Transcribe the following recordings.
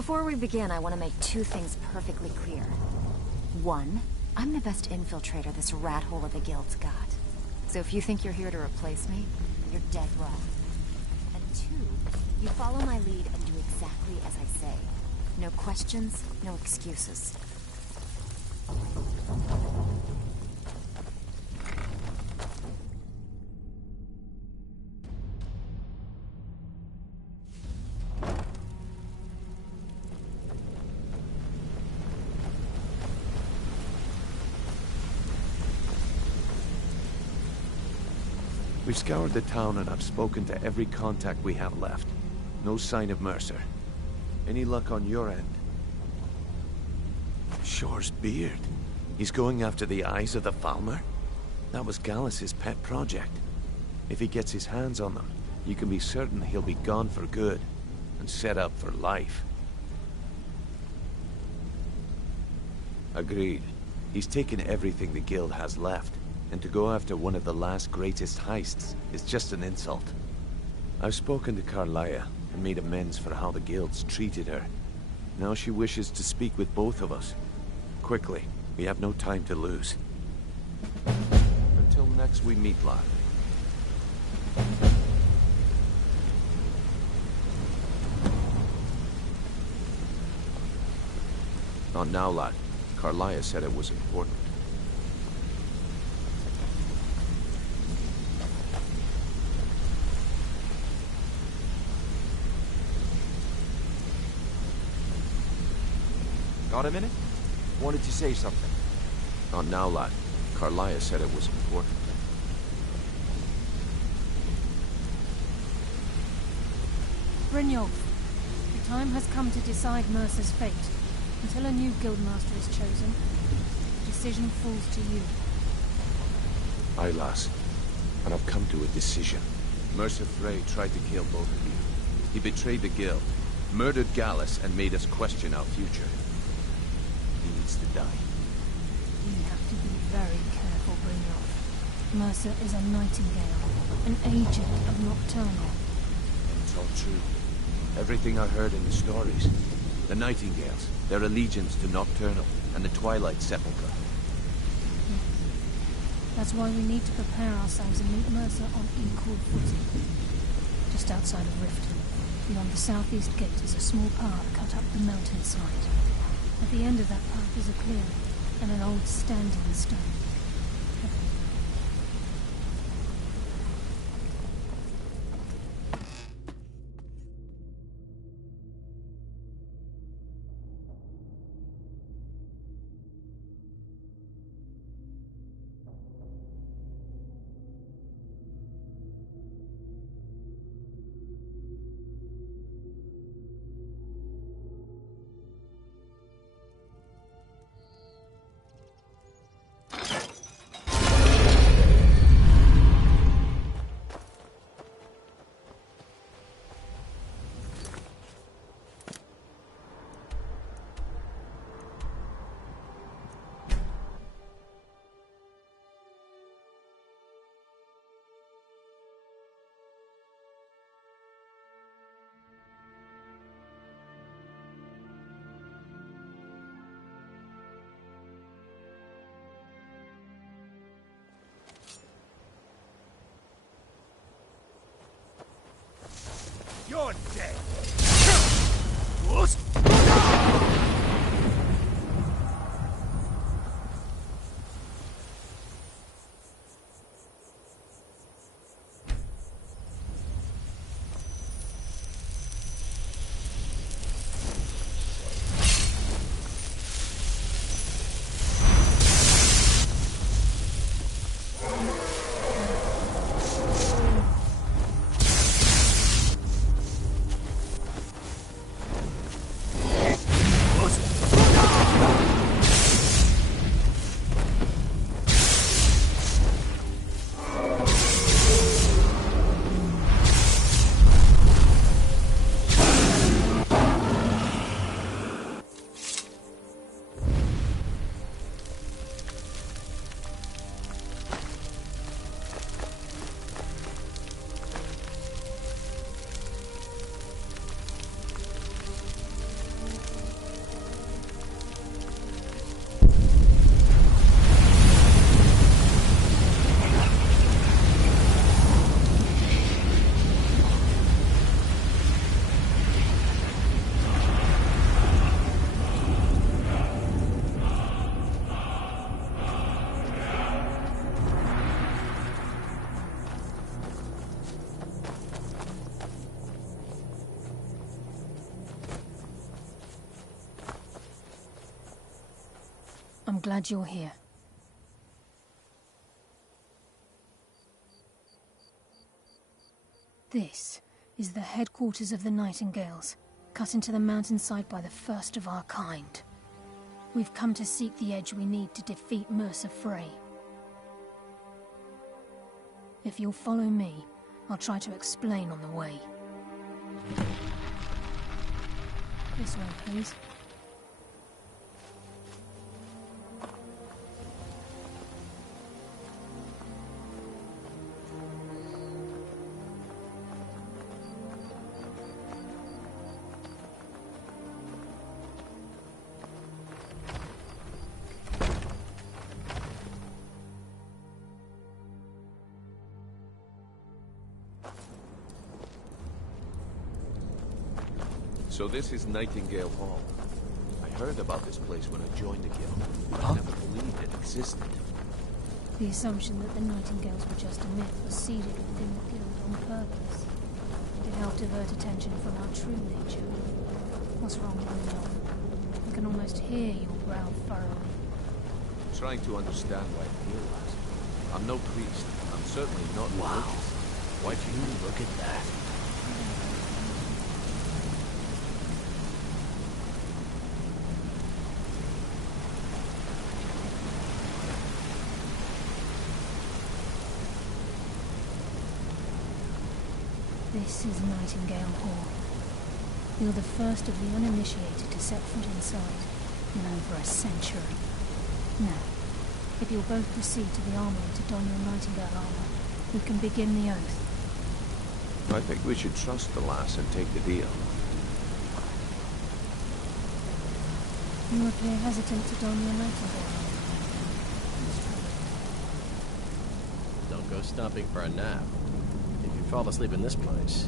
Before we begin, I want to make two things perfectly clear. One, I'm the best infiltrator this rat hole of the guild's got. So if you think you're here to replace me, you're dead wrong. And two, you follow my lead and do exactly as I say. No questions, no excuses. We've scoured the town and I've spoken to every contact we have left. No sign of Mercer. Any luck on your end? Shore's beard. He's going after the eyes of the Falmer? That was Gallus's pet project. If he gets his hands on them, you can be certain he'll be gone for good, and set up for life. Agreed. He's taken everything the guild has left, and to go after one of the last greatest heists is just an insult. I've spoken to Carlia and made amends for how the guild's treated her. Now she wishes to speak with both of us. Quickly, we have no time to lose. Until next we meet, lad. Not now, lad. Carlia said it was important. Got a minute? Wanted to say something. Not now, lad. Carlia said it was important. Brynjolf, the time has come to decide Mercer's fate. Until a new guildmaster is chosen, the decision falls to you. Aye, lass. And I've come to a decision. Mercer Frey tried to kill both of you. He betrayed the guild, murdered Gallus, and made us question our future. He needs to die. You have to be very careful, Brynjolf. Mercer is a nightingale, an agent of Nocturnal. It's all true. Everything I heard in the stories. The Nightingales, their allegiance to Nocturnal, and the Twilight Sepulchre. Yes. That's why we need to prepare ourselves and meet Mercer on equal footing. Just outside of Riften, beyond the southeast gate is a small path cut up the mountainside. At the end of that path is a clearing, and an old standing stone. You're dead! I'm glad you're here. This is the headquarters of the Nightingales, cut into the mountainside by the first of our kind. We've come to seek the edge we need to defeat Mercer Frey. If you'll follow me, I'll try to explain on the way. This way, please. So this is Nightingale Hall. I heard about this place when I joined the guild, but I never believed it existed. The assumption that the Nightingales were just a myth was seeded within the guild on purpose. It helped divert attention from our true nature. What's wrong with you, John? I can almost hear your brow furrowing. Trying to understand why I'm here, lass. I'm no priest. I'm certainly not religious. Why do you look at that? This is Nightingale Hall. You're the first of the uninitiated to set foot inside in over a century. Now, if you'll both proceed to the armory to don your Nightingale armor, we can begin the oath. I think we should trust the lass and take the deal. You appear hesitant to don your Nightingale armor. Don't go stopping for a nap. If you fall asleep in this place...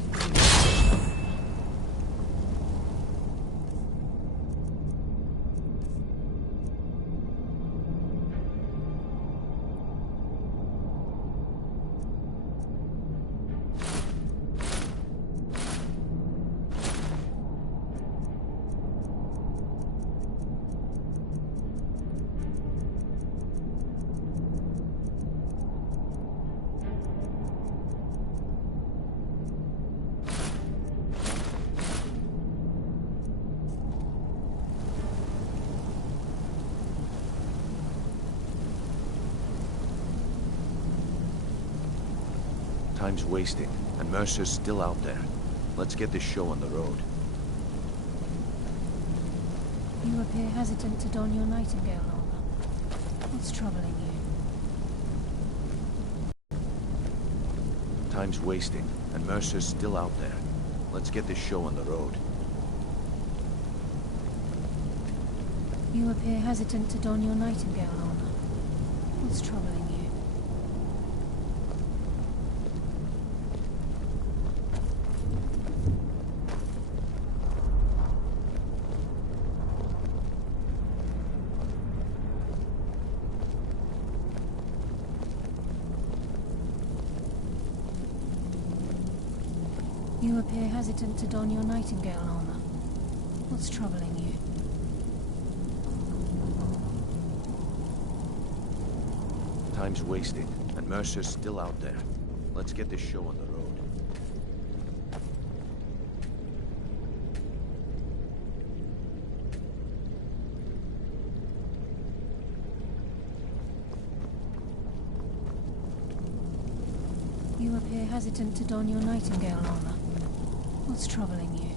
Time's wasting, and Mercer's still out there. Let's get this show on the road. You appear hesitant to don your Nightingale armor. What's troubling you? Time's wasting, and Mercer's still out there. Let's get this show on the road. You appear hesitant to don your Nightingale armor. What's troubling you? You appear hesitant to don your Nightingale armor. What's troubling you? Time's wasting, and Mercer's still out there. Let's get this show on the road. You appear hesitant to don your Nightingale armor. What's troubling you?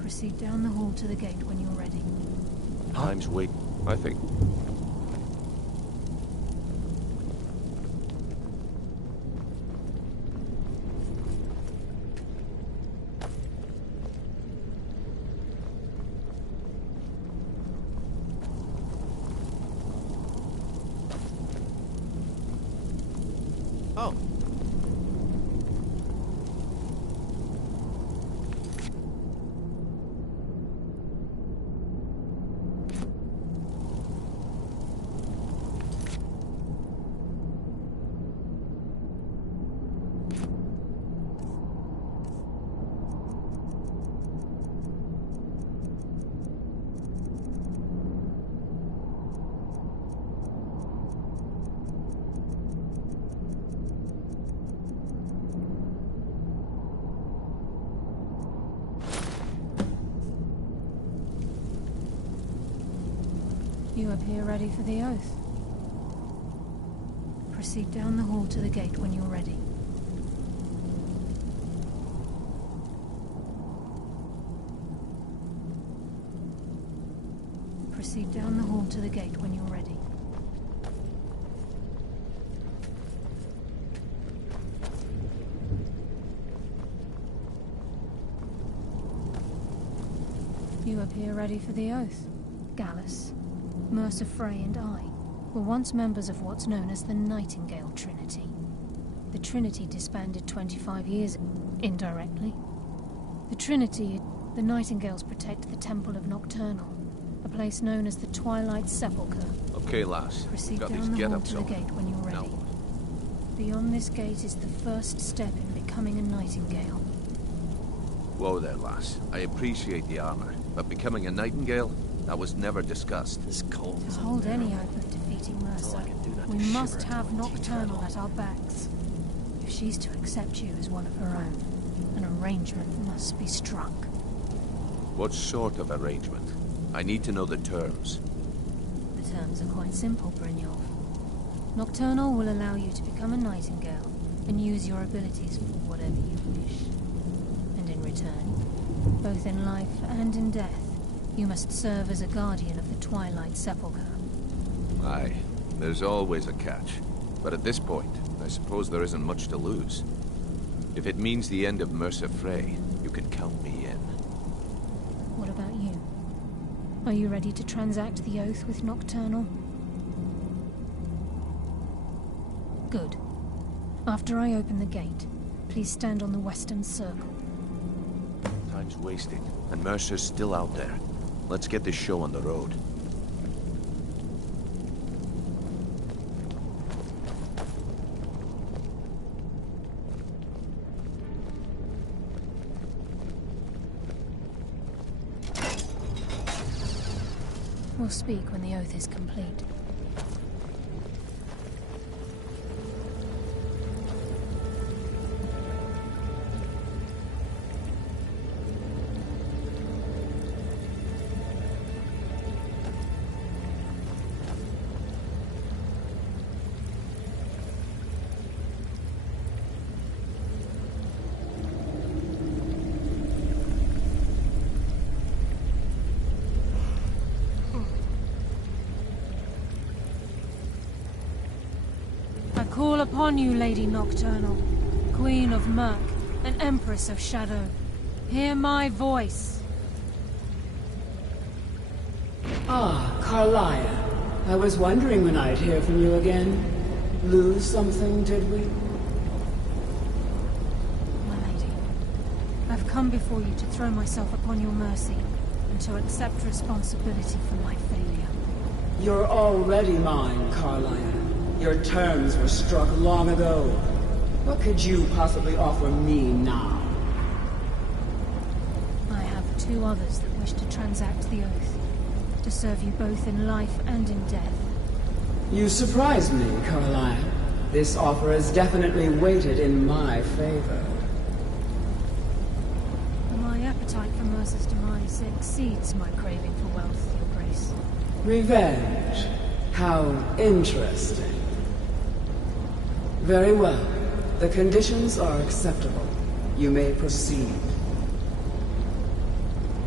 Proceed down the hall to the gate when you're ready. Time's wait. I think. Oh. You appear ready for the oath. Proceed down the hall to the gate when you're ready. Proceed down the hall to the gate when you're ready. You appear ready for the oath. Gallus, Mercer Frey and I were once members of what's known as the Nightingale Trinity. The Trinity disbanded 25 years indirectly. The Nightingales protect the Temple of Nocturnal, a place known as the Twilight Sepulchre. Okay, lass. Proceed Got down these the hall get-ups to the on. gate when you're ready. Now what? Beyond this gate is the first step in becoming a Nightingale. Whoa there, lass. I appreciate the armor, but becoming a Nightingale? That was never discussed. This cold To is hold any unbearable. hope of defeating That's all Mercer, I can do not we to must shiver have until my teeth Nocturnal rattle. at our backs. If she's to accept you as one of her own, an arrangement must be struck. What sort of arrangement? I need to know the terms. The terms are quite simple, Brynjolf. Nocturnal will allow you to become a Nightingale and use your abilities for whatever you wish. And in return, both in life and in death, you must serve as a guardian of the Twilight Sepulchre. Aye, there's always a catch. But at this point, I suppose there isn't much to lose. If it means the end of Mercer Frey, you can count me in. What about you? Are you ready to transact the oath with Nocturnal? Good. After I open the gate, please stand on the western circle. Time's wasting, and Mercer's still out there. Let's get this show on the road. We'll speak when the oath is complete. Call upon you, Lady Nocturnal, Queen of Murk and Empress of Shadow. Hear my voice. Ah, Carlia. I was wondering when I'd hear from you again. Lose something, did we? My lady, I've come before you to throw myself upon your mercy and to accept responsibility for my failure. You're already mine, Carlia. Your terms were struck long ago. What could you possibly offer me now? I have two others that wish to transact the oath, to serve you both in life and in death. You surprise me, Carlia. This offer is definitely weighted in my favor. My appetite for Mercer's demise exceeds my craving for wealth, Your Grace. Revenge. How interesting. Very well. The conditions are acceptable. You may proceed.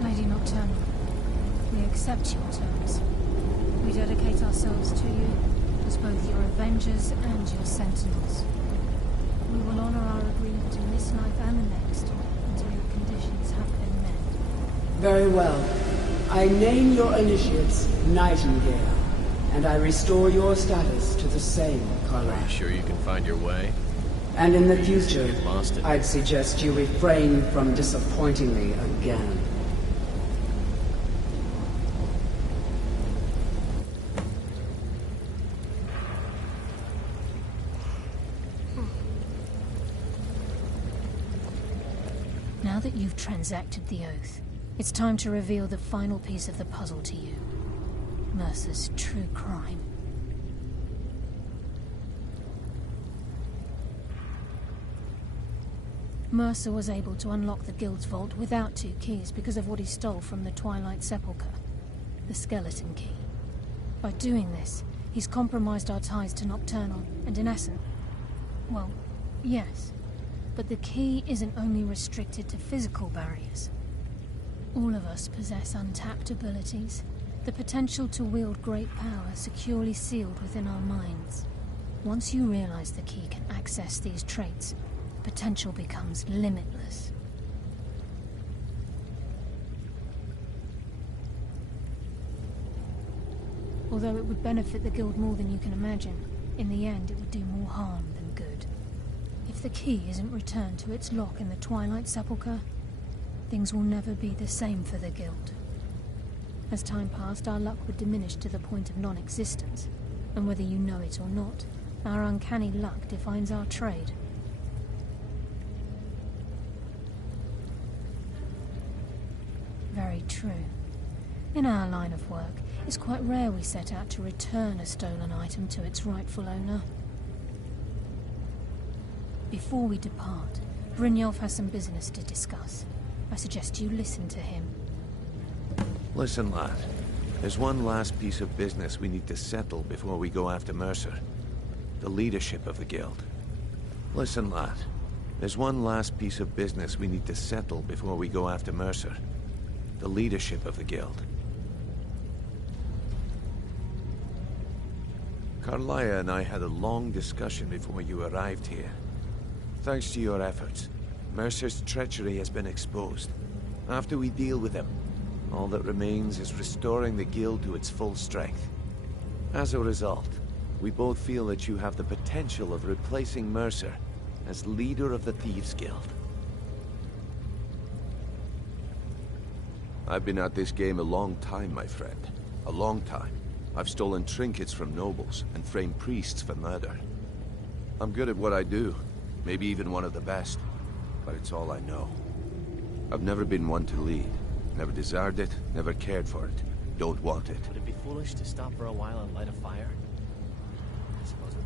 Lady Nocturnal, we accept your terms. We dedicate ourselves to you as both your avengers and your sentinels. We will honor our agreement in this life and the next until your conditions have been met. Very well. I name your initiates Nightingale, and I restore your status to the same, Carla. Are you sure you can find your way? And in the You future, get lost in- I'd suggest you refrain from disappointing me again. Now that you've transacted the oath, it's time to reveal the final piece of the puzzle to you. Mercer's true crime. Mercer was able to unlock the Guild's vault without two keys because of what he stole from the Twilight Sepulchre. The skeleton key. By doing this, he's compromised our ties to Nocturnal, and in essence... well, yes. But the key isn't only restricted to physical barriers. All of us possess untapped abilities, the potential to wield great power securely sealed within our minds. Once you realize the key can access these traits, the potential becomes limitless. Although it would benefit the guild more than you can imagine, in the end it would do more harm than good. If the key isn't returned to its lock in the Twilight Sepulchre, things will never be the same for the guild. As time passed, our luck would diminish to the point of non-existence, and whether you know it or not, our uncanny luck defines our trade. Very true. In our line of work, it's quite rare we set out to return a stolen item to its rightful owner. Before we depart, Brynjolf has some business to discuss. I suggest you listen to him. Listen, lad. There's one last piece of business we need to settle before we go after Mercer. The leadership of the guild. Listen, lad. There's one last piece of business we need to settle before we go after Mercer. The leadership of the guild. Carlia and I had a long discussion before you arrived here. Thanks to your efforts, Mercer's treachery has been exposed. After we deal with him, all that remains is restoring the guild to its full strength. As a result, we both feel that you have the potential of replacing Mercer as leader of the Thieves' Guild. I've been at this game a long time, my friend. A long time. I've stolen trinkets from nobles and framed priests for murder. I'm good at what I do, maybe even one of the best, but it's all I know. I've never been one to lead. Never desired it, never cared for it. Don't want it. Would it be foolish to stop for a while and light a fire? I suppose it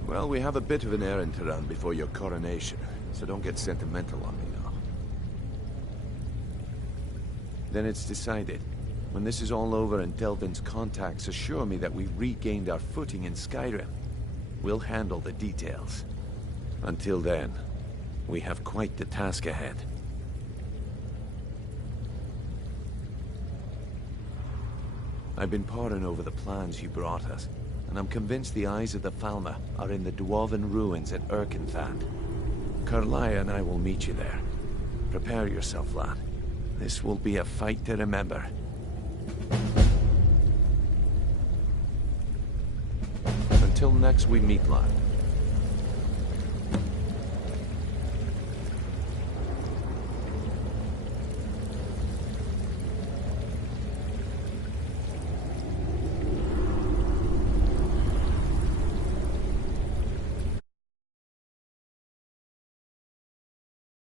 would. Well, we have a bit of an errand to run before your coronation, so don't get sentimental on me now. Then it's decided. When this is all over and Delvin's contacts assure me that we've regained our footing in Skyrim, we'll handle the details. Until then, we have quite the task ahead. I've been poring over the plans you brought us, and I'm convinced the eyes of the Falmer are in the Dwarven ruins at Erkenthand. Carlia and I will meet you there. Prepare yourself, lad. This will be a fight to remember. Until next we meet, lad.